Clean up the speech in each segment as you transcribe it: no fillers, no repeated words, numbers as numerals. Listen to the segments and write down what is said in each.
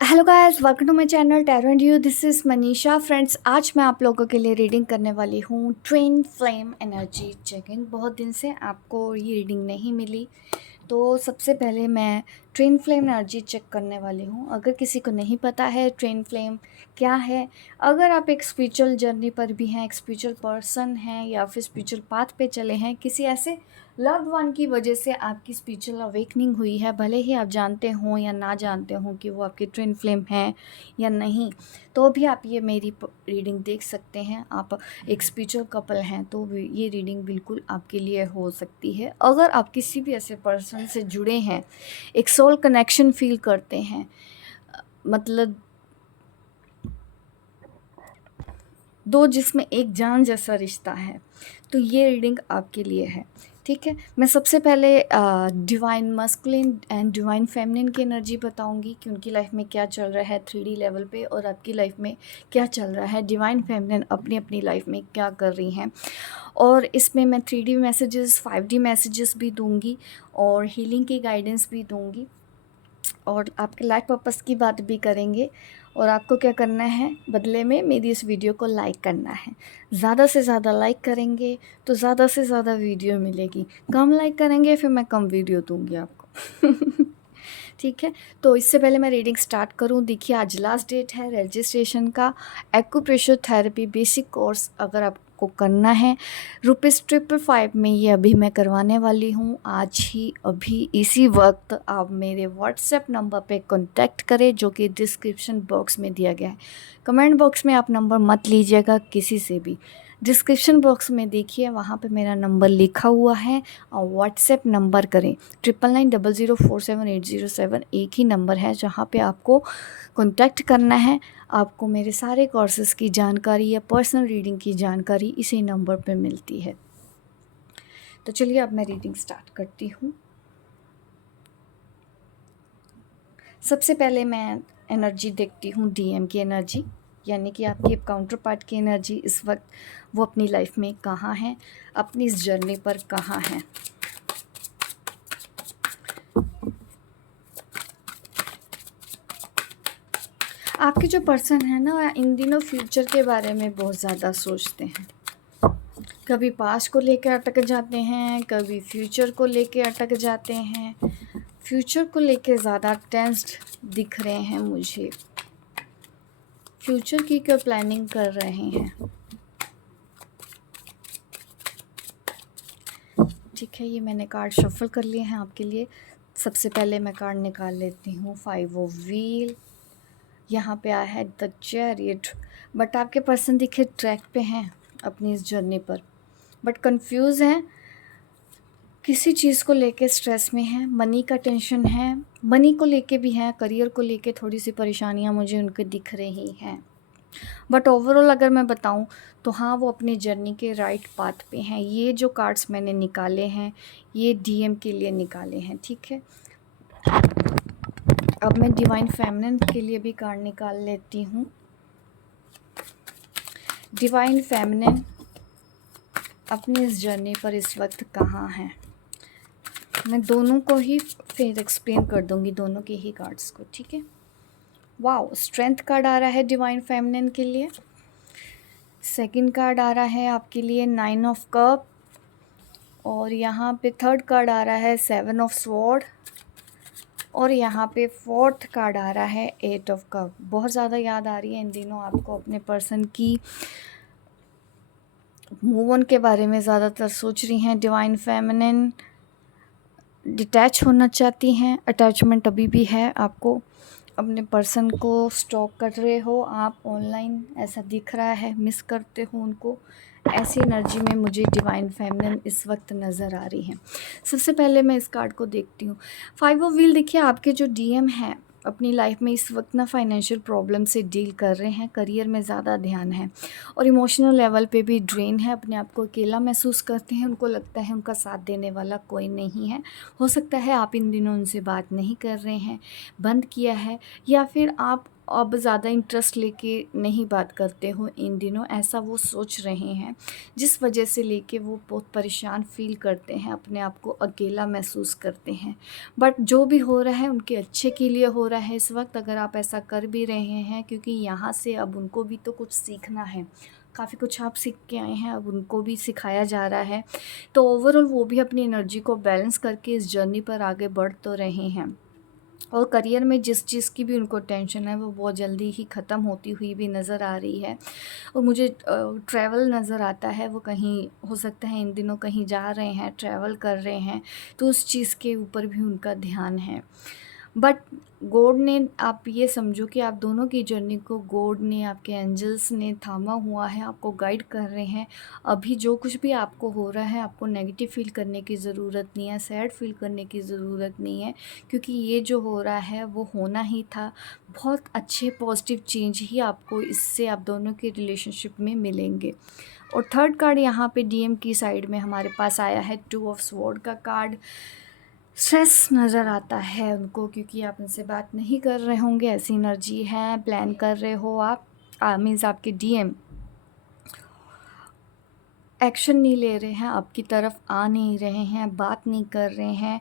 Hello guys, welcome to my channel tarot and you. This is Manisha. Friends, आज मैं आप लोगों के लिए रीडिंग करने वाली हूँ ट्विन फ्लेम एनर्जी चेकिंग। बहुत दिन से आपको ये रीडिंग नहीं मिली, तो सबसे पहले मैं ट्विन फ्लेम एनर्जी चेक करने वाली हूँ। अगर किसी को नहीं पता है ट्विन फ्लेम क्या है, अगर आप एक स्पिरिचुअल जर्नी पर भी हैं, एक स्पिरिचुअल पर्सन हैं या फिर स्पिरिचुअल पाथ पे चले हैं, किसी ऐसे लव्ड वन की वजह से आपकी स्पिरिचुअल अवेकनिंग हुई है, भले ही आप जानते हों या ना जानते हों कि वो आपकी ट्विन फ्लेम है या नहीं, तो भी आप ये मेरी रीडिंग देख सकते हैं। आप एक स्पिरिचुअल कपल हैं तो ये रीडिंग बिल्कुल आपके लिए हो सकती है। अगर आप किसी भी ऐसे पर्सन से जुड़े हैं, एक सोल कनेक्शन फील करते हैं, मतलब दो जिसमें एक जान जैसा रिश्ता है, तो ये रीडिंग आपके लिए है। ठीक है, मैं सबसे पहले divine masculine and divine feminine की एनर्जी बताऊंगी कि उनकी लाइफ में क्या चल रहा है 3D लेवल पे, और आपकी लाइफ में क्या चल रहा है, डिवाइन फेमिनिन अपनी अपनी लाइफ में क्या कर रही हैं। और इसमें मैं 3D मैसेजेस, 5D मैसेजेस भी दूंगी और हीलिंग की गाइडेंस भी दूंगी, और आपके लाइफ पर्पस की बात भी करेंगे। और आपको क्या करना है, बदले में मेरी इस वीडियो को लाइक करना है। ज़्यादा से ज़्यादा लाइक करेंगे तो ज़्यादा से ज़्यादा वीडियो मिलेगी, कम लाइक करेंगे फिर मैं कम वीडियो दूंगी आपको। ठीक है, तो इससे पहले मैं रीडिंग स्टार्ट करूं, देखिए आज लास्ट डेट है रजिस्ट्रेशन का। एक्यूप्रेशर थेरेपी बेसिक कोर्स अगर आपको करना है, ₹555 में ये अभी मैं करवाने वाली हूँ। आज ही अभी इसी वक्त आप मेरे व्हाट्सएप नंबर पे कांटेक्ट करें, जो कि डिस्क्रिप्शन बॉक्स में दिया गया है। कमेंट बॉक्स में आप नंबर मत लीजिएगा किसी से भी, डिस्क्रिप्शन बॉक्स में देखिए वहाँ पे मेरा नंबर लिखा हुआ है, और व्हाट्सएप नंबर करें 9990047807। एक ही नंबर है जहाँ पे आपको कांटेक्ट करना है। आपको मेरे सारे कोर्सेज की जानकारी या पर्सनल रीडिंग की जानकारी इसी नंबर पे मिलती है। तो चलिए अब मैं रीडिंग स्टार्ट करती हूँ। सबसे पहले मैं एनर्जी देखती हूँ, डीएम की एनर्जी, यानी कि आपकी काउंटर पार्ट की एनर्जी। इस वक्त वो अपनी लाइफ में कहाँ है, अपनी इस जर्नी पर कहाँ है। आपके जो पर्सन है ना, इन दिनों फ्यूचर के बारे में बहुत ज़्यादा सोचते हैं। कभी पास्ट को लेकर अटक जाते हैं, कभी फ्यूचर को लेकर अटक जाते हैं। फ्यूचर को लेकर ज़्यादा टेंस्ड दिख रहे हैं मुझे। फ्यूचर की क्या प्लानिंग कर रहे हैं। ठीक है, ये मैंने कार्ड शफल कर लिए हैं आपके लिए। सबसे पहले मैं कार्ड निकाल लेती हूँ 5 ऑफ व्हील। यहाँ पे आया है द चैरियट। बट आपके पर्सन दिखे ट्रैक पे हैं अपनी इस जर्नी पर, बट कंफ्यूज हैं, किसी चीज़ को लेके स्ट्रेस में है, मनी का टेंशन है, मनी को लेके भी है, करियर को लेके थोड़ी सी परेशानियाँ मुझे उनके दिख रही हैं। बट ओवरऑल अगर मैं बताऊं तो हाँ, वो अपनी जर्नी के राइट पाथ पे हैं। ये जो कार्ड्स मैंने निकाले हैं ये डीएम के लिए निकाले हैं। ठीक है, अब मैं डिवाइन फेमिनिन के लिए भी कार्ड निकाल लेती हूँ। डिवाइन फेमिनिन अपनी इस जर्नी पर इस वक्त कहाँ है। मैं दोनों को ही फिर एक्सप्लेन कर दूंगी, दोनों के ही कार्ड्स को। ठीक है, वाओ, स्ट्रेंथ कार्ड आ रहा है डिवाइन फेमिनिन के लिए। सेकंड कार्ड आ रहा है आपके लिए 9 ऑफ कप, और यहाँ पे थर्ड कार्ड आ रहा है 7 ऑफ स्वॉर्ड, और यहाँ पे फोर्थ कार्ड आ रहा है 8 ऑफ कप। बहुत ज़्यादा याद आ रही है इन दिनों आपको अपने पर्सन की, मूव ऑन के बारे में ज़्यादातर सोच रही हैं डिवाइन फेमिनिन, डिटैच होना चाहती हैं, अटैचमेंट अभी भी है आपको, अपने पर्सन को स्टॉक कर रहे हो आप ऑनलाइन, ऐसा दिख रहा है, मिस करते हो उनको। ऐसी एनर्जी में मुझे डिवाइन फेमिनिन इस वक्त नज़र आ रही है। सबसे पहले मैं इस कार्ड को देखती हूँ। 5 ऑफ व्हील। देखिए आपके जो डीएम हैं अपनी लाइफ में इस वक्त ना फाइनेंशियल प्रॉब्लम से डील कर रहे हैं, करियर में ज़्यादा ध्यान है, और इमोशनल लेवल पे भी ड्रेन है, अपने आप को अकेला महसूस करते हैं, उनको लगता है उनका साथ देने वाला कोई नहीं है। हो सकता है आप इन दिनों उनसे बात नहीं कर रहे हैं, बंद किया है, या फिर आप अब ज़्यादा इंटरेस्ट लेके नहीं बात करते हो इन दिनों, ऐसा वो सोच रहे हैं, जिस वजह से लेके वो बहुत परेशान फ़ील करते हैं, अपने आप को अकेला महसूस करते हैं। बट जो भी हो रहा है उनके अच्छे के लिए हो रहा है इस वक्त, अगर आप ऐसा कर भी रहे हैं, क्योंकि यहाँ से अब उनको भी तो कुछ सीखना है। काफ़ी कुछ आप सीख के आए हैं, अब उनको भी सिखाया जा रहा है। तो ओवरऑल वो भी अपनी एनर्जी को बैलेंस करके इस जर्नी पर आगे बढ़ तो रहे हैं। और करियर में जिस चीज़ की भी उनको टेंशन है वो बहुत जल्दी ही ख़त्म होती हुई भी नज़र आ रही है। और मुझे ट्रैवल नज़र आता है, वो कहीं हो सकता है इन दिनों कहीं जा रहे हैं, ट्रैवल कर रहे हैं, तो उस चीज़ के ऊपर भी उनका ध्यान है। बट गॉड ने, आप ये समझो कि आप दोनों की जर्नी को गॉड ने, आपके एंजल्स ने थामा हुआ है, आपको गाइड कर रहे हैं। अभी जो कुछ भी आपको हो रहा है, आपको नेगेटिव फील करने की ज़रूरत नहीं है, सैड फील करने की ज़रूरत नहीं है, क्योंकि ये जो हो रहा है वो होना ही था। बहुत अच्छे पॉजिटिव चेंज ही आपको इससे आप दोनों के रिलेशनशिप में मिलेंगे। और थर्ड कार्ड यहाँ पे डीएम की साइड में हमारे पास आया है 2 ऑफ स्वॉर्ड का कार्ड। स्ट्रेस नज़र आता है उनको, क्योंकि आप उनसे बात नहीं कर रहे होंगे, ऐसी एनर्जी है। प्लान कर रहे हो आप, मीन्स आपके डीएम एक्शन नहीं ले रहे हैं, आपकी तरफ आ नहीं रहे हैं, बात नहीं कर रहे हैं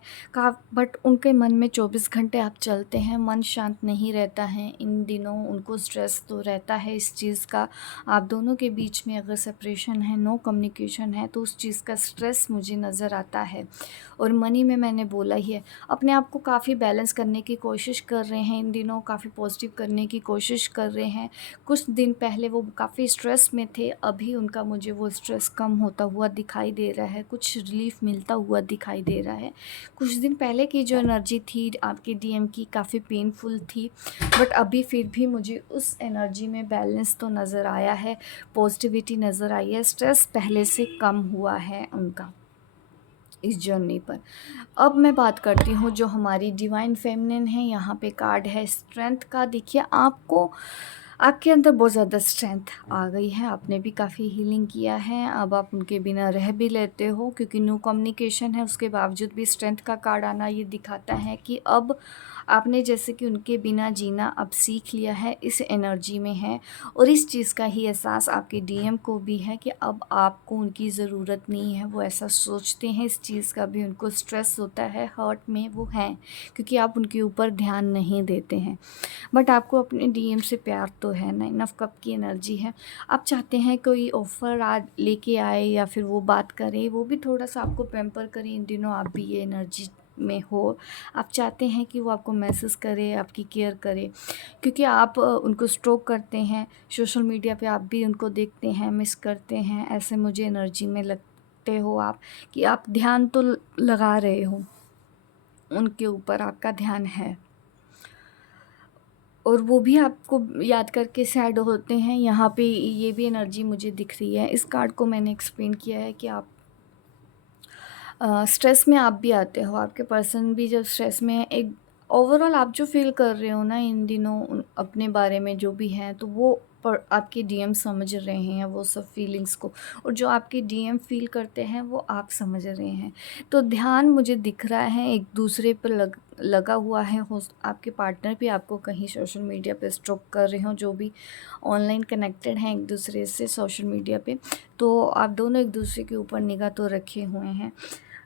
बट उनके मन में 24 घंटे आप चलते हैं, मन शांत नहीं रहता है इन दिनों। उनको स्ट्रेस तो रहता है इस चीज़ का। आप दोनों के बीच में अगर सेपरेशन है, नो कम्युनिकेशन है, तो उस चीज़ का स्ट्रेस मुझे नज़र आता है। और मनी में मैंने बोला ही है, अपने आप को काफ़ी बैलेंस करने की कोशिश कर रहे हैं इन दिनों, काफ़ी पॉजिटिव करने की कोशिश कर रहे हैं। कुछ दिन पहले वो काफ़ी स्ट्रेस में थे, अभी उनका मुझे वो स्ट्रेस कम होता हुआ दिखाई दे रहा है, कुछ रिलीफ मिलता हुआ दिखाई दे रहा है। कुछ दिन पहले की जो एनर्जी थी आपके डीएम की, काफ़ी पेनफुल थी, बट अभी फिर भी मुझे उस एनर्जी में बैलेंस तो नज़र आया है, पॉजिटिविटी नज़र आई है, स्ट्रेस पहले से कम हुआ है उनका इस जर्नी पर। अब मैं बात करती हूँ जो हमारी डिवाइन फेमिनिन है, यहाँ पे कार्ड है स्ट्रेंथ का। देखिए, आपको आपके अंदर बहुत ज़्यादा स्ट्रेंथ आ गई है, आपने भी काफ़ी हीलिंग किया है, अब आप उनके बिना रह भी लेते हो, क्योंकि नो कम्युनिकेशन है, उसके बावजूद भी स्ट्रेंथ का कार्ड आना ये दिखाता है कि अब आपने जैसे कि उनके बिना जीना अब सीख लिया है, इस एनर्जी में है। और इस चीज़ का ही एहसास आपके डीएम को भी है कि अब आपको उनकी ज़रूरत नहीं है, वो ऐसा सोचते हैं, इस चीज़ का भी उनको स्ट्रेस होता है, हर्ट में वो हैं, क्योंकि आप उनके ऊपर ध्यान नहीं देते हैं। बट आपको अपने डीएम से प्यार तो है ना, इनफ कप की एनर्जी है। आप चाहते हैं कोई ऑफ़र आज लेके आए, या फिर वो बात करे, वो भी थोड़ा सा आपको पैम्पर करें। इन दिनों आप भी ये एनर्जी में हो, आप चाहते हैं कि वो आपको मैसेज करे, आपकी केयर करे, क्योंकि आप उनको स्टॉक करते हैं सोशल मीडिया पे, आप भी उनको देखते हैं, मिस करते हैं, ऐसे मुझे एनर्जी में लगते हो आप, कि आप ध्यान तो लगा रहे हो उनके ऊपर, आपका ध्यान है, और वो भी आपको याद करके सैड होते हैं। यहाँ पे ये भी एनर्जी मुझे दिख रही है। इस कार्ड को मैंने एक्सप्लेन किया है कि आप स्ट्रेस में आप भी आते हो, आपके पर्सन भी जब स्ट्रेस में है, एक ओवरऑल आप जो फील कर रहे हो ना इन दिनों अपने बारे में जो भी है, तो वो पर आपके डीएम समझ रहे हैं वो सब फीलिंग्स को, और जो आपके डीएम फील करते हैं वो आप समझ रहे हैं। तो ध्यान मुझे दिख रहा है एक दूसरे पर लगा हुआ है। हो आपके पार्टनर भी आपको कहीं सोशल मीडिया पे स्टॉक कर रहे हो, जो भी ऑनलाइन कनेक्टेड हैं एक दूसरे से सोशल मीडिया पे, तो आप दोनों एक दूसरे के ऊपर निगाह तो रखे हुए हैं।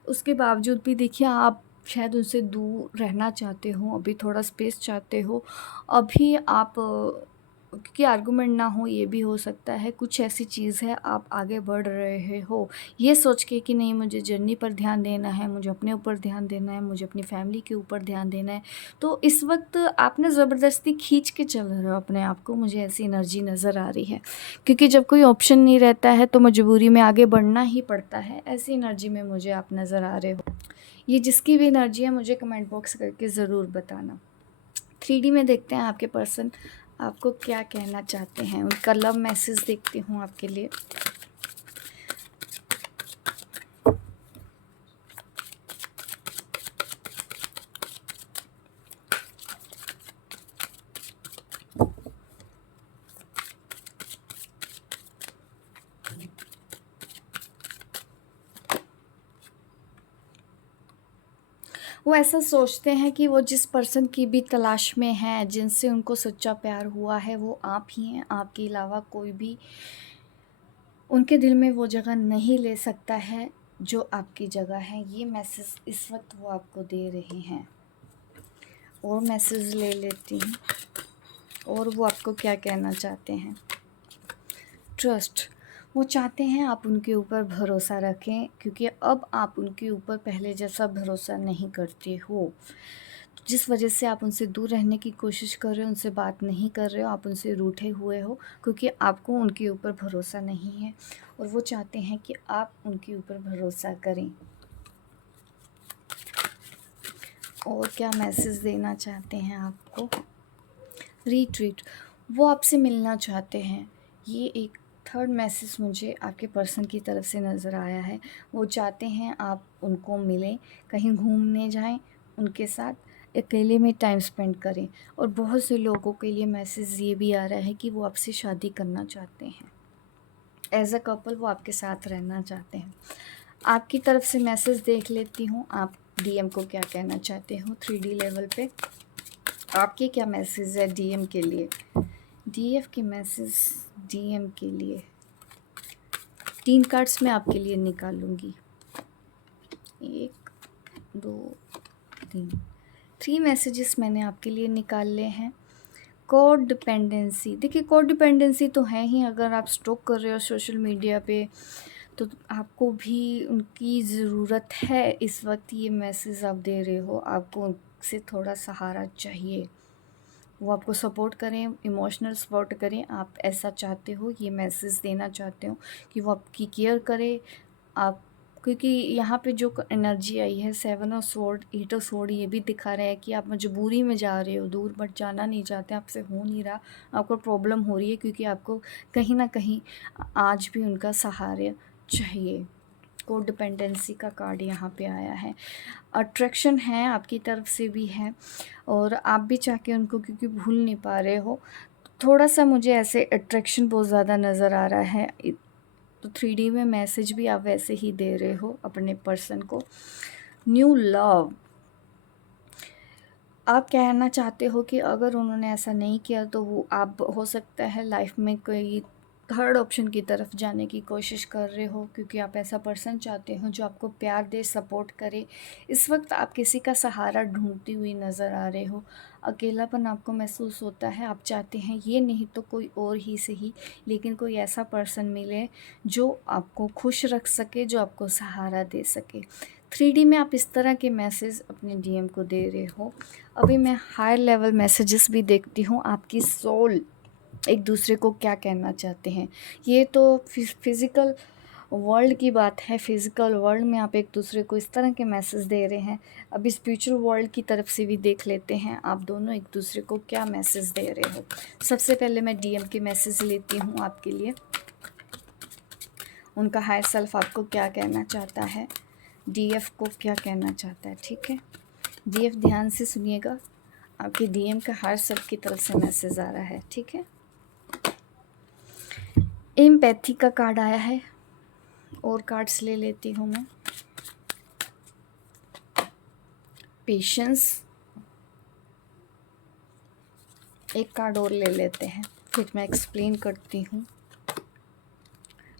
उसके बावजूद भी देखिए, आप शायद उनसे दूर रहना चाहते हो, अभी थोड़ा स्पेस चाहते हो, अभी आप क्योंकि आर्गुमेंट ना हो, ये भी हो सकता है, कुछ ऐसी चीज़ है, आप आगे बढ़ रहे हो ये सोच के कि नहीं, मुझे जर्नी पर ध्यान देना है, मुझे अपने ऊपर ध्यान देना है, मुझे अपनी फैमिली के ऊपर ध्यान देना है। तो इस वक्त आपने ज़बरदस्ती खींच के चल रहे हो अपने आप को, मुझे ऐसी एनर्जी नज़र आ रही है, क्योंकि जब कोई ऑप्शन नहीं रहता है तो मजबूरी में आगे बढ़ना ही पड़ता है। ऐसी एनर्जी में मुझे आप नज़र आ रहे हो। ये जिसकी भी एनर्जी है मुझे कमेंट बॉक्स करके ज़रूर बताना। 3D में देखते हैं आपके पर्सन आपको क्या कहना चाहते हैं, उनका लव मैसेज देखती हूँ आपके लिए। वो ऐसा सोचते हैं कि वो जिस पर्सन की भी तलाश में हैं, जिनसे उनको सच्चा प्यार हुआ है, वो आप ही हैं। आपके अलावा कोई भी उनके दिल में वो जगह नहीं ले सकता है जो आपकी जगह है। ये मैसेज इस वक्त वो आपको दे रहे हैं। और मैसेज ले लेती हूँ और वो आपको क्या कहना चाहते हैं। ट्रस्ट, वो चाहते हैं आप उनके ऊपर भरोसा रखें, क्योंकि अब आप उनके ऊपर पहले जैसा भरोसा नहीं करते हो। जिस वजह से आप उनसे दूर रहने की कोशिश कर रहे हो, उनसे बात नहीं कर रहे हो, आप उनसे रूठे हुए हो, क्योंकि आपको उनके ऊपर भरोसा नहीं है। और वो चाहते हैं कि आप उनके ऊपर भरोसा करें। और क्या मैसेज देना चाहते हैं आपको। रीट्रीट, वो आपसे मिलना चाहते हैं। ये एक थर्ड मैसेज मुझे आपके पर्सन की तरफ से नज़र आया है। वो चाहते हैं आप उनको मिलें, कहीं घूमने जाएं, उनके साथ अकेले में टाइम स्पेंड करें। और बहुत से लोगों के लिए मैसेज ये भी आ रहा है कि वो आपसे शादी करना चाहते हैं। एज अ कपल वो आपके साथ रहना चाहते हैं। आपकी तरफ से मैसेज देख लेती हूँ, आप डीएम को क्या कहना चाहते हो 3D लेवल पे। आपके क्या मैसेज है डीएम के लिए। डीएफ के मैसेज डीएम के लिए 3 कार्ड्स मैं आपके लिए निकालूंगी। 1 2 3 3 मैसेजेस मैंने आपके लिए निकाल ले हैं। कोड डिपेंडेंसी, देखिए कोड डिपेंडेंसी तो है ही। अगर आप स्टॉक कर रहे हो सोशल मीडिया पे तो आपको भी उनकी ज़रूरत है। इस वक्त ये मैसेज आप दे रहे हो, आपको उनसे थोड़ा सहारा चाहिए। वो आपको सपोर्ट करें, इमोशनल सपोर्ट करें, आप ऐसा चाहते हो। ये मैसेज देना चाहते हो कि वो आपकी केयर करे। आप, क्योंकि यहाँ पे जो एनर्जी आई है 7 ऑफ स्वॉर्ड 8 ऑफ स्वॉर्ड, ये भी दिखा रहा है कि आप मजबूरी में जा रहे हो दूर, बट जाना नहीं चाहते, आपसे हो नहीं रहा, आपको प्रॉब्लम हो रही है, क्योंकि आपको कहीं ना कहीं आज भी उनका सहारा चाहिए। कोड डिपेंडेंसी का कार्ड यहाँ पे आया है। अट्रैक्शन है आपकी तरफ से भी है, और आप भी चाह के उनको क्योंकि भूल नहीं पा रहे हो। थोड़ा सा मुझे ऐसे अट्रैक्शन बहुत ज़्यादा नज़र आ रहा है। तो 3D में मैसेज भी आप वैसे ही दे रहे हो अपने पर्सन को। न्यू लव, आप कहना चाहते हो कि अगर उन्होंने ऐसा नहीं किया तो वो आप हो सकता है लाइफ में कोई थर्ड ऑप्शन की तरफ जाने की कोशिश कर रहे हो, क्योंकि आप ऐसा पर्सन चाहते हो जो आपको प्यार दे, सपोर्ट करे। इस वक्त आप किसी का सहारा ढूंढती हुई नज़र आ रहे हो। अकेलापन आपको महसूस होता है, आप चाहते हैं ये नहीं तो कोई और ही सही, लेकिन कोई ऐसा पर्सन मिले जो आपको खुश रख सके, जो आपको सहारा दे सके। 3D में आप इस तरह के मैसेज अपने डीएम को दे रहे हो। अभी मैं हायर लेवल मैसेजेस भी देखती हूँ, आपकी सोल एक दूसरे को क्या कहना चाहते हैं। ये तो फिज़िकल वर्ल्ड की बात है। फिज़िकल वर्ल्ड में आप एक दूसरे को इस तरह के मैसेज दे रहे हैं। अभी स्पिरिचुअल वर्ल्ड की तरफ से भी देख लेते हैं, आप दोनों एक दूसरे को क्या मैसेज दे रहे हो। सबसे पहले मैं डीएम के मैसेज लेती हूँ आपके लिए। उनका हायर सेल्फ आपको क्या कहना चाहता है, डीएफ को क्या कहना चाहता है। ठीक है डीएफ, ध्यान से सुनिएगा, आपके डीएम का हायर सेल्फ की तरफ से मैसेज आ रहा है। ठीक है, एम्पैथी का कार्ड आया है, और कार्ड्स ले लेती हूँ मैं। पेशेंस, एक कार्ड और ले लेते हैं, फिर मैं एक्सप्लेन करती हूँ।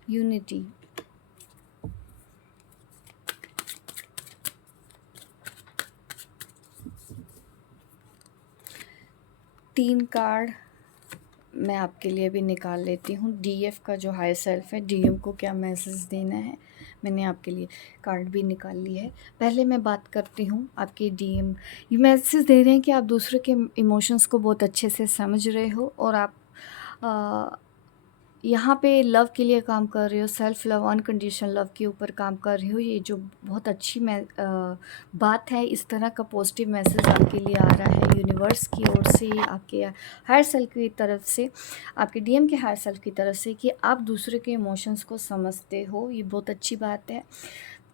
यूनिटी, तीन कार्ड मैं आपके लिए भी निकाल लेती हूँ। डीएफ का जो हाई सेल्फ है, डीएम को क्या मैसेज देना है, मैंने आपके लिए कार्ड भी निकाल ली है। पहले मैं बात करती हूँ आपके डीएम। ये मैसेज दे रहे हैं कि आप दूसरे के इमोशंस को बहुत अच्छे से समझ रहे हो, और आप यहाँ पे लव के लिए काम कर रहे हो, सेल्फ लव, अनकंडीशनल लव के ऊपर काम कर रहे हो। ये जो बहुत अच्छी बात है। इस तरह का पॉजिटिव मैसेज आपके लिए आ रहा है यूनिवर्स की ओर से, आपके हायर सेल्फ की तरफ से, आपके डीएम के हायर सेल्फ की तरफ से, कि आप दूसरे के इमोशंस को समझते हो। ये बहुत अच्छी बात है।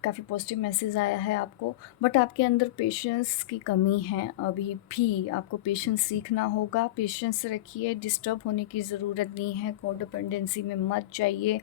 काफ़ी पॉजिटिव मैसेज आया है आपको, बट आपके अंदर पेशेंस की कमी है। अभी भी आपको पेशेंस सीखना होगा। पेशेंस रखिए, डिस्टर्ब होने की ज़रूरत नहीं है, कोडिपेंडेंसी में मत जाइए,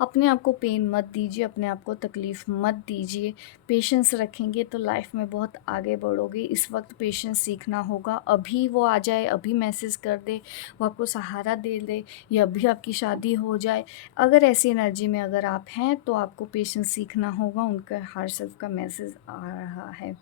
अपने आप को पेन मत दीजिए, अपने आप को तकलीफ़ मत दीजिए। पेशेंस रखेंगे तो लाइफ में बहुत आगे बढ़ोगे। इस वक्त पेशेंस सीखना होगा। अभी वो आ जाए, अभी मैसेज कर दे, वो आपको सहारा दे दे, या अभी आपकी शादी हो जाए, अगर ऐसी एनर्जी में अगर आप हैं तो आपको पेशेंस सीखना होगा। उनका हायर सेल्फ का मैसेज आ रहा है।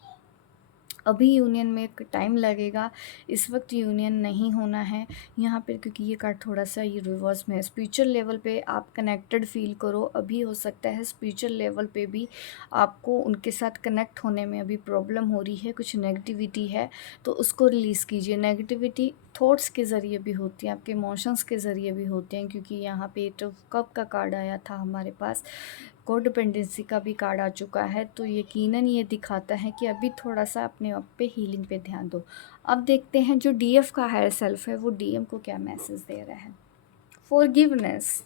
अभी यूनियन में एक टाइम लगेगा, इस वक्त यूनियन नहीं होना है यहाँ पे, क्योंकि ये कार्ड थोड़ा सा ये रिवर्स में है। स्पिरिचुअल लेवल पे आप कनेक्टेड फील करो। अभी हो सकता है स्पिरिचुअल लेवल पे भी आपको उनके साथ कनेक्ट होने में अभी प्रॉब्लम हो रही है, कुछ नेगेटिविटी है, तो उसको रिलीज़ कीजिए। नेगेटिविटी थॉट्स के ज़रिए भी होती है, आपके इमोशंस के ज़रिए भी होते हैं, क्योंकि यहाँ पे एट ऑफ कप का कार्ड आया था हमारे पास, कोडिपेंडेंसी का भी कार्ड आ चुका है, तो यकीनन ये दिखाता है कि अभी थोड़ा सा अपने आप पे हीलिंग पे ध्यान दो। अब देखते हैं जो डीएफ का हायर सेल्फ है वो डीएम को क्या मैसेज दे रहा है। Forgiveness,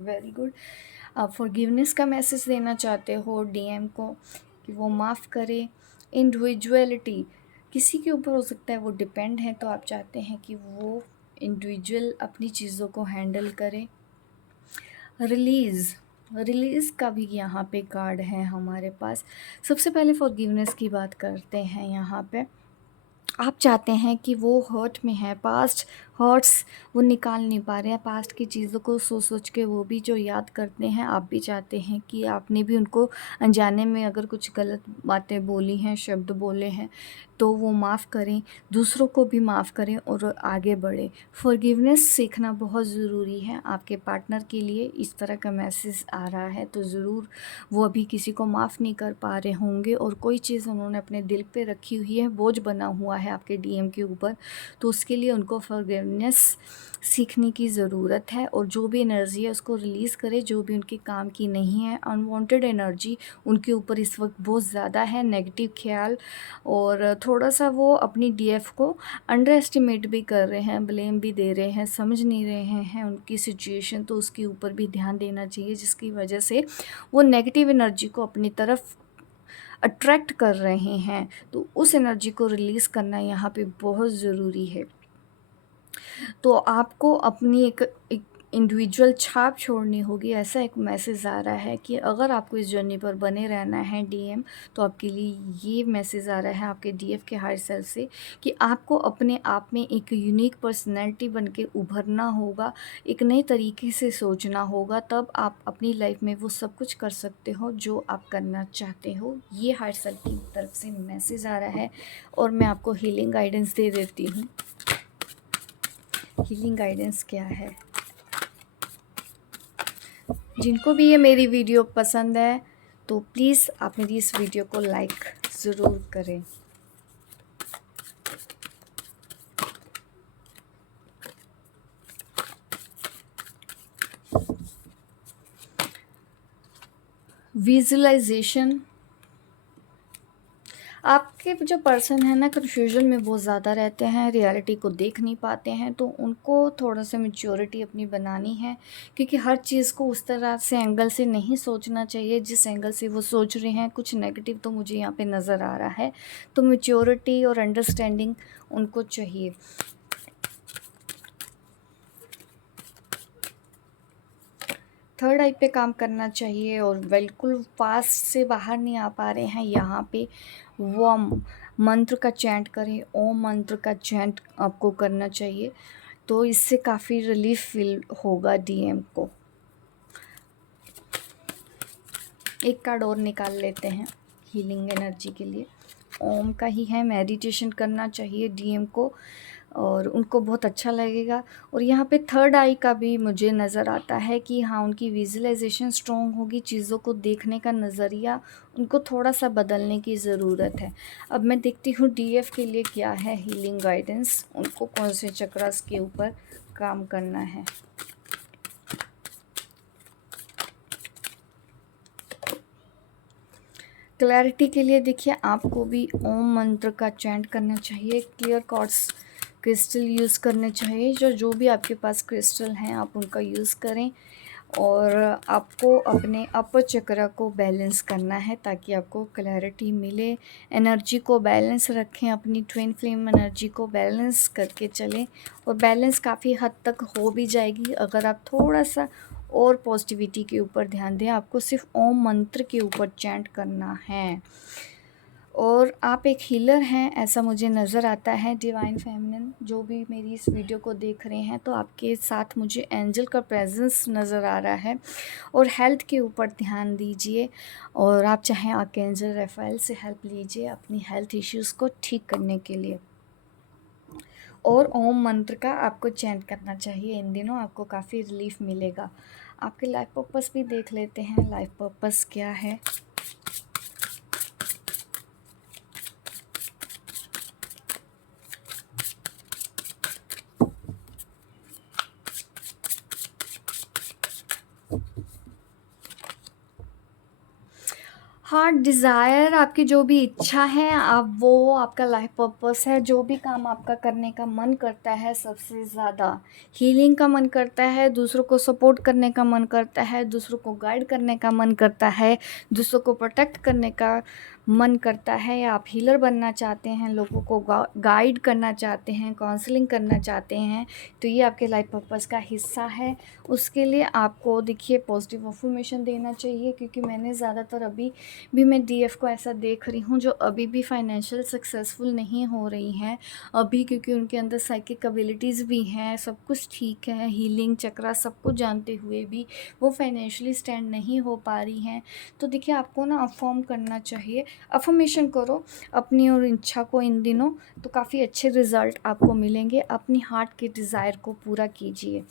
very good. आप फॉरगिवनेस का मैसेज देना चाहते हो डीएम को कि वो माफ़ करे। इंडिविजुअलिटी, किसी के ऊपर हो सकता है वो डिपेंड है, तो आप चाहते हैं कि वो इंडिविजुअल अपनी चीज़ों को हैंडल करे। रिलीज़, रिलीज़ का भी यहाँ पे कार्ड है हमारे पास। सबसे पहले फॉरगिवनेस की बात करते हैं। यहाँ पे आप चाहते हैं कि वो हर्ट में है, पास्ट हर्ट्स वो निकाल नहीं पा रहे हैं, पास्ट की चीज़ों को सोच सोच के वो भी जो याद करते हैं। आप भी चाहते हैं कि आपने भी उनको अनजाने में अगर कुछ गलत बातें बोली हैं, शब्द बोले हैं, तो वो माफ़ करें, दूसरों को भी माफ़ करें और आगे बढ़े। फॉरगिवनेस सीखना बहुत ज़रूरी है आपके पार्टनर के लिए। इस तरह का मैसेज आ रहा है, तो ज़रूर वो अभी किसी को माफ़ नहीं कर पा रहे होंगे, और कोई चीज़ उन्होंने अपने दिल पे रखी हुई है, बोझ बना हुआ है आपके डीएम के ऊपर, तो उसके लिए उनको फॉरगिवनेस सीखने की ज़रूरत है। और जो भी एनर्जी है उसको रिलीज़ करें, जो भी उनके काम की नहीं है। अनवांटेड एनर्जी उनके ऊपर इस वक्त बहुत ज़्यादा है, नेगेटिव ख्याल, और थोड़ा सा वो अपनी डीएफ को अंडर एस्टिमेट भी कर रहे हैं, ब्लेम भी दे रहे हैं, समझ नहीं रहे हैं उनकी सिचुएशन, तो उसके ऊपर भी ध्यान देना चाहिए, जिसकी वजह से वो नेगेटिव एनर्जी को अपनी तरफ अट्रैक्ट कर रहे हैं। तो उस एनर्जी को रिलीज़ करना यहाँ पे बहुत ज़रूरी है। तो आपको अपनी एक इंडिविजुअल छाप छोड़नी होगी। ऐसा एक मैसेज आ रहा है कि अगर आपको इस जर्नी पर बने रहना है डीएम, तो आपके लिए ये मैसेज आ रहा है आपके डीएफ के हायर सेल्फ से कि आपको अपने आप में एक यूनिक पर्सनैलिटी बन के उभरना होगा, एक नए तरीके से सोचना होगा, तब आप अपनी लाइफ में वो सब कुछ कर सकते हो जो आप करना चाहते हो। ये हायर सेल्फ की तरफ से मैसेज आ रहा है, और मैं आपको हीलिंग गाइडेंस दे देती हूँ। हीलिंग गाइडेंस क्या है? जिनको भी ये मेरी वीडियो पसंद है तो प्लीज़ आप मेरी इस वीडियो को लाइक ज़रूर करें। विजुअलाइजेशन, आपके जो पर्सन है ना कन्फ्यूजन में बहुत ज़्यादा रहते हैं, रियलिटी को देख नहीं पाते हैं, तो उनको थोड़ा सा मैच्योरिटी अपनी बनानी है, क्योंकि हर चीज़ को उस तरह से एंगल से नहीं सोचना चाहिए जिस एंगल से वो सोच रहे हैं। कुछ नेगेटिव तो मुझे यहाँ पे नज़र आ रहा है, तो मैच्योरिटी और अंडरस्टैंडिंग उनको चाहिए। थर्ड आई पे काम करना चाहिए, और बिल्कुल पास से बाहर नहीं आ पा रहे हैं। यहाँ पे वोम मंत्र का चैंट करें, ओम मंत्र का चैंट आपको करना चाहिए, तो इससे काफ़ी रिलीफ फील होगा डीएम को। एक कार्ड और निकाल लेते हैं हीलिंग एनर्जी के लिए। ओम का ही है, मेडिटेशन करना चाहिए डीएम को और उनको बहुत अच्छा लगेगा। और यहाँ पे थर्ड आई का भी मुझे नज़र आता है कि हाँ, उनकी विजुअलाइजेशन स्ट्रॉन्ग होगी, चीज़ों को देखने का नज़रिया उनको थोड़ा सा बदलने की ज़रूरत है। अब मैं देखती हूँ डीएफ के लिए क्या है हीलिंग गाइडेंस, उनको कौन से चक्रास के ऊपर काम करना है। क्लैरिटी के लिए देखिए, आपको भी ओम मंत्र का चैंट करना चाहिए, क्लियर कॉर्ड्स क्रिस्टल यूज़ करने चाहिए। जो भी आपके पास क्रिस्टल हैं आप उनका यूज़ करें, और आपको अपने अपर चक्र को बैलेंस करना है ताकि आपको क्लैरिटी मिले। एनर्जी को बैलेंस रखें, अपनी ट्विन फ्लेम एनर्जी को बैलेंस करके चलें, और बैलेंस काफ़ी हद तक हो भी जाएगी अगर आप थोड़ा सा और पॉजिटिविटी के ऊपर ध्यान दें। आपको सिर्फ ओम मंत्र के ऊपर चैंट करना है। और आप एक हीलर हैं ऐसा मुझे नज़र आता है। डिवाइन फेमिनिन जो भी मेरी इस वीडियो को देख रहे हैं, तो आपके साथ मुझे एंजल का प्रेजेंस नज़र आ रहा है। और हेल्थ के ऊपर ध्यान दीजिए, और आप चाहें आर्कएंजल रफाएल से हेल्प लीजिए अपनी हेल्थ इश्यूज़ को ठीक करने के लिए। और ओम मंत्र का आपको चैंट करना चाहिए इन दिनों, आपको काफ़ी रिलीफ मिलेगा। आपके लाइफ पर्पस भी देख लेते हैं, लाइफ पर्पस क्या है। हाँ, डिज़ायर आपकी जो भी इच्छा है, आप वो आपका लाइफ पर्पस है। जो भी काम आपका करने का मन करता है, सबसे ज़्यादा हीलिंग का मन करता है, दूसरों को सपोर्ट करने का मन करता है, दूसरों को गाइड करने का मन करता है, दूसरों को प्रोटेक्ट करने का मन करता है, या आप हीलर बनना चाहते हैं, लोगों को गाइड करना चाहते हैं, काउंसलिंग करना चाहते हैं, तो ये आपके लाइफ पर्पस का हिस्सा है। उसके लिए आपको देखिए पॉजिटिव अफर्मेशन देना चाहिए, क्योंकि मैंने ज़्यादातर अभी भी मैं डीएफ को ऐसा देख रही हूँ जो अभी भी फाइनेंशियल सक्सेसफुल नहीं हो रही हैं अभी, क्योंकि उनके अंदर साइकिक एबिलिटीज़ भी हैं, सब कुछ ठीक है, हीलिंग चक्रा सब कुछ जानते हुए भी वो फाइनेंशियली स्टैंड नहीं हो पा रही हैं। तो देखिए आपको ना अफर्म करना चाहिए, अफर्मेशन करो अपनी और इच्छा को इन दिनों, तो काफ़ी अच्छे रिज़ल्ट आपको मिलेंगे। अपनी हार्ट के डिज़ायर को पूरा कीजिए।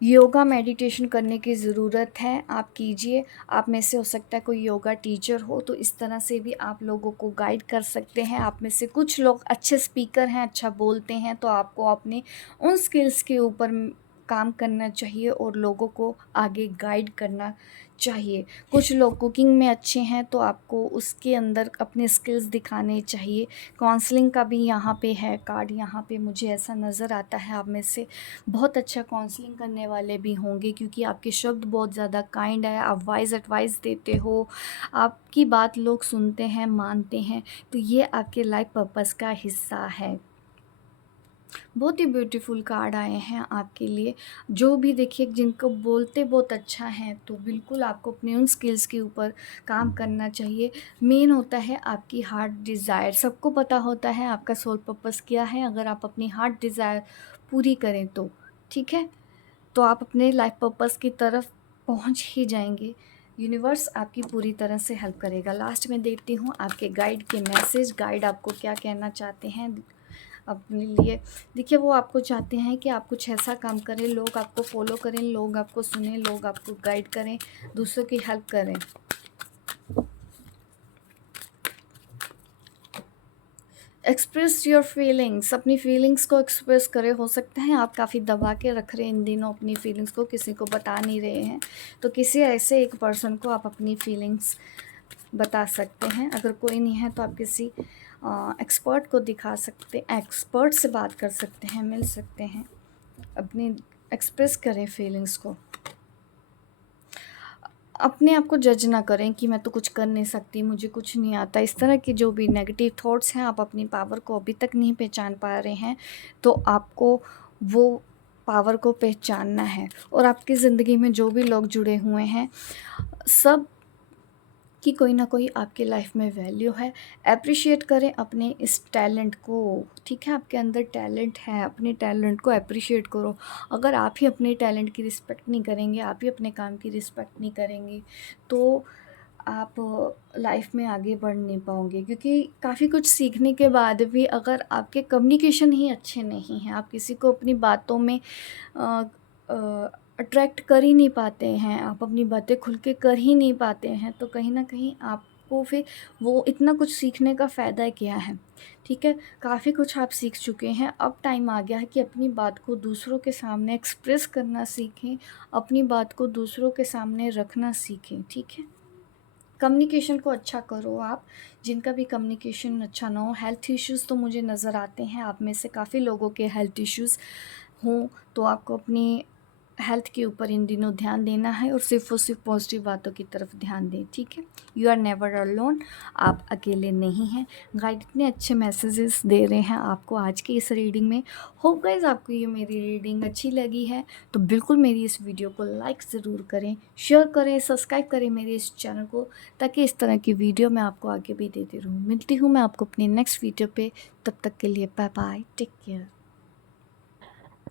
योगा मेडिटेशन करने की ज़रूरत है, आप कीजिए। आप में से हो सकता है कोई योगा टीचर हो, तो इस तरह से भी आप लोगों को गाइड कर सकते हैं। आप में से कुछ लोग अच्छे स्पीकर हैं, अच्छा बोलते हैं, तो आपको अपने उन स्किल्स के ऊपर काम करना चाहिए और लोगों को आगे गाइड करना चाहिए। कुछ लोग कुकिंग में अच्छे हैं, तो आपको उसके अंदर अपने स्किल्स दिखाने चाहिए। काउंसलिंग का भी यहाँ पे है कार्ड, यहाँ पे मुझे ऐसा नज़र आता है आप में से बहुत अच्छा काउंसलिंग करने वाले भी होंगे, क्योंकि आपके शब्द बहुत ज़्यादा काइंड है, आप वाइज एडवाइस देते हो, आपकी बात लोग सुनते हैं, मानते हैं, तो ये आपके लाइफ पर्पस का हिस्सा है। बहुत ही ब्यूटीफुल कार्ड आए हैं आपके लिए। जो भी देखिए जिनको बोलते बहुत अच्छा है, तो बिल्कुल आपको अपने उन स्किल्स के ऊपर काम करना चाहिए। मेन होता है आपकी हार्ट डिज़ायर, सबको पता होता है आपका सोल पर्पस क्या है। अगर आप अपनी हार्ट डिज़ायर पूरी करें तो ठीक है, तो आप अपने लाइफ पर्पस की तरफ पहुंच ही जाएंगे। यूनिवर्स आपकी पूरी तरह से हेल्प करेगा। लास्ट में देखती हूँ आपके गाइड के मैसेज, गाइड आपको क्या कहना चाहते हैं अपने लिए। देखिए वो आपको चाहते हैं कि आप कुछ ऐसा काम करें, लोग आपको फॉलो करें, लोग आपको सुने, लोग आपको गाइड करें, दूसरों की हेल्प करें। एक्सप्रेस योर फीलिंग्स, अपनी फीलिंग्स को एक्सप्रेस करें। हो सकता है आप काफ़ी दबा के रख रहे हैं इन दिनों अपनी फीलिंग्स को, किसी को बता नहीं रहे हैं, तो किसी ऐसे एक पर्सन को आप अपनी फीलिंग्स बता सकते हैं। अगर कोई नहीं है तो आप किसी एक्सपर्ट को दिखा सकते, एक्सपर्ट से बात कर सकते हैं, मिल सकते हैं, अपनी एक्सप्रेस करें फीलिंग्स को। अपने आप को जज ना करें कि मैं तो कुछ कर नहीं सकती, मुझे कुछ नहीं आता। इस तरह के जो भी नेगेटिव थॉट्स हैं, आप अपनी पावर को अभी तक नहीं पहचान पा रहे हैं, तो आपको वो पावर को पहचानना है। और आपकी ज़िंदगी में जो भी लोग जुड़े हुए हैं, सब कि कोई ना कोई आपकी लाइफ में वैल्यू है। एप्रिशिएट करें अपने इस टैलेंट को, ठीक है, आपके अंदर टैलेंट है, अपने टैलेंट को एप्रिशिएट करो। अगर आप ही अपने टैलेंट की रिस्पेक्ट नहीं करेंगे, आप ही अपने काम की रिस्पेक्ट नहीं करेंगे, तो आप लाइफ में आगे बढ़ नहीं पाओगे। क्योंकि काफ़ी कुछ सीखने के बाद भी अगर आपके कम्युनिकेशन ही अच्छे नहीं हैं, आप किसी को अपनी बातों में अट्रैक्ट कर ही नहीं पाते हैं, आप अपनी बातें खुल के कर ही नहीं पाते हैं, तो कहीं ना कहीं आपको फिर वो इतना कुछ सीखने का फ़ायदा क्या है। ठीक है, काफ़ी कुछ आप सीख चुके हैं, अब टाइम आ गया है कि अपनी बात को दूसरों के सामने एक्सप्रेस करना सीखें, अपनी बात को दूसरों के सामने रखना सीखें। ठीक है, कम्युनिकेशन को अच्छा करो आप। जिनका भी कम्युनिकेशन अच्छा ना हो, हेल्थ इश्यूज़ तो मुझे नज़र आते हैं आप में से काफ़ी लोगों के हेल्थ इश्यूज़ हो तो आपको अपनी हेल्थ के ऊपर इन दिनों ध्यान देना है और सिर्फ और सिर्फ पॉजिटिव बातों की तरफ ध्यान दें, ठीक है। यू आर नेवर अलोन, आप अकेले नहीं हैं। गाइड इतने अच्छे मैसेजेस दे रहे हैं आपको आज की इस रीडिंग में। होप गाइज आपको ये मेरी रीडिंग अच्छी लगी है तो बिल्कुल मेरी इस वीडियो को लाइक ज़रूर करें, शेयर करें, सब्सक्राइब करें मेरे इस चैनल को, ताकि इस तरह की वीडियो मैं आपको आगे भी देती रहूँ। मिलती हूँ मैं आपको अपनी नेक्स्ट वीडियो पे, तब तक के लिए बाय बाय, टेक केयर।